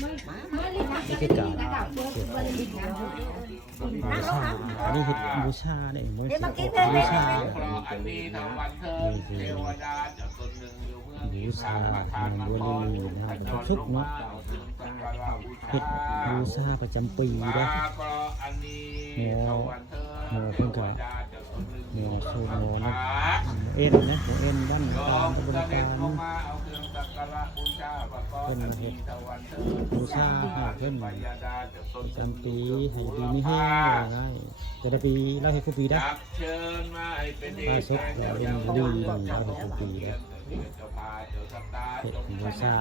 นี่คือการเก็บของบูชาอันนี้เห็ดบูชาเนี่ยมันสิบูชาเพราะอันนี้ทั้งวันเทิงเทวดาจะตนหนึ่งอยู่เมืองบูที่ชาสามประทานมันมาบขอริลูเวกณนะขครับจทุกรๆเนาะเอาเครื่องสักการะบูเห็ดชาบูชาประจำปีมาเด้อเพราะอันนี้ทั้งวันเทิงหมอเพิ่งกะ เดาจะตนหนึ่งหมอโซหมอหนะเอ็นนะหัวเอ็นบ้านยตาอมมตะบนกาจรลงมาเอาเครื่องสักการะบูชาระกอบอันนี้ทั้งวันเทิงบูชาห้เพิ่นพยาดาจะตนประจำปีให้ดีมีแห้งได้แต่ละปีเราเห็ดทุกปีนะจับเชิญมาให้เป็นเอกล่าสุดเราเป็นดีนี่เราเห็ดทุกปีนะเจ้เห็ดบูชา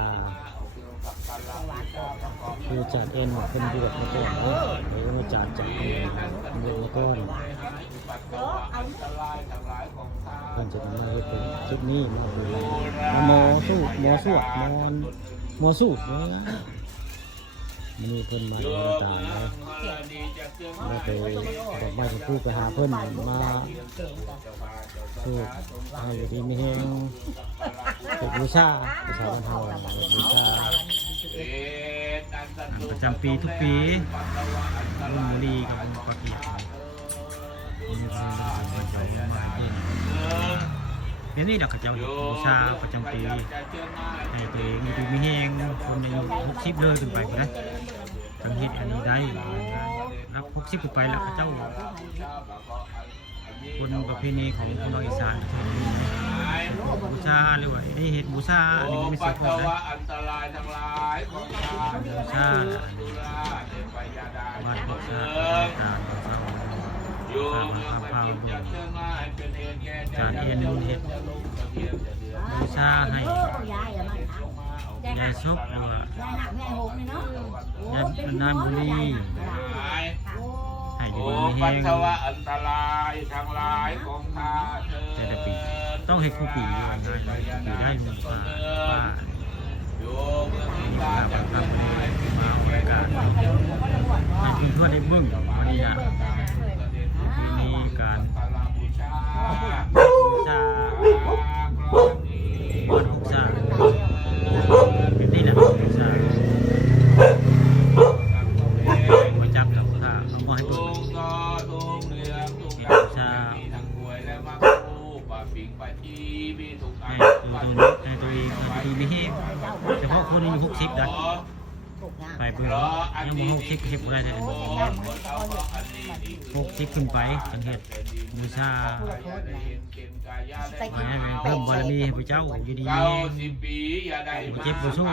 เอาเครื่องสักการะบูชาประกอบคือจานเอ็นเป็นบวชมาก่อนเลยเดี๋ยวมาจานจากเอ็นบวชมาก่อน ปัดเป่านตรายทั้งหลายของข้าเพิ่นจะนำมาเป็นชุดนี้มาเป็นมาโมสู้โมสู้มอนโมสู้เนี่ยนะมันมีเพิ่นมาตามมเลยฮาดีจะเครื่องมาไปบอกมาจะพูดไปหาเพิ่นมาสู้ให้อยู่ดีไม่แห้งเป็นบูชาบูชาวันเฮาป็นบูชาประจำปีทุกปีรุ่นบุรีกับปากีนี่ เป็นเรื่องของพระเจ้ามาเองเป็นนี่ดอกกระเจ้าบูชาประจำปีให้ตัวเองอยู่ดีไม่แห้งคนอายุหกสิบเลยขึ้นไปก็ได้จังเฮ็ดอันนี้ได้รับหกสิบขึ้นไปแล้วกระเจ้าคนประเพณีของคนเราอีสานเขามีบูชาหรือว่าได้เห็ดบูชาอันนี้ไม่ปัใช่สคนสานะอันตรายทั้งหลายของข้าเดินทางดุราเดปยาดาบ้านจะบูเชิชาญกาบูชา โยมเมืองปฏิ จจเชิญมาให้เป็นเหตุแก่จานเอ็นบุญเห็ดบูชาให้ยายชกหรือว่ายายบรรดาบุรีให้อยู่ดีแห้งสาวะอันตรายทั้งหลายของข้าเถิดปีต้องเห็ดคู่ปีด้วยได้เลยปีได้มูลค่าว่าโยมเมืองมีที่กาการรจะบังเชิคับญมาให้เป็นมาเหเอาตุรายแก่การให้เพื่อนๆได้เบิ่ง นนี้นะปีนี้การตาลาบูชาบูชากรณีวันบูชาเป็นนี่แหละบูชามาจับกับข้าเอามาให้ทุเบิ่งงก็ทุงเหลืองทุงบูชามีทั้งกล้วยและมะพร้าวปะปิงปะชีมีทุกอัให้นตัวตัวนี้ให้ตัวเองให้ดีไม่แห้งเฉพาะคนอายุหกสิบนะ ไปเบิ่งยังบ่หกสิบเฮ็ดบ่ได้แต่อันนี้หกสิบขึ้นไปจังเฮ็ดบูชามาให้เพิ่มบารมีให้พระเจ้าอยู่ดีมีเก้าแห้งสิบปีอย่าได้บ่เจ็บบ่สู้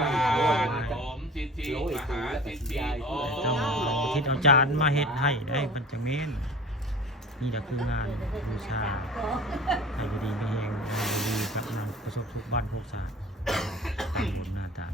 ผมสิทธิมหาสิทธิโอต้องเอาทิศเอาจานมาเฮ็ดให้ได้มันจะแม่นนี่แหละคืองานบูชาให้อยู่ดีมีแห้งให้อยู่ดีกับนางประสบทุกบ้านโคกศาสตร์บนหน้าตา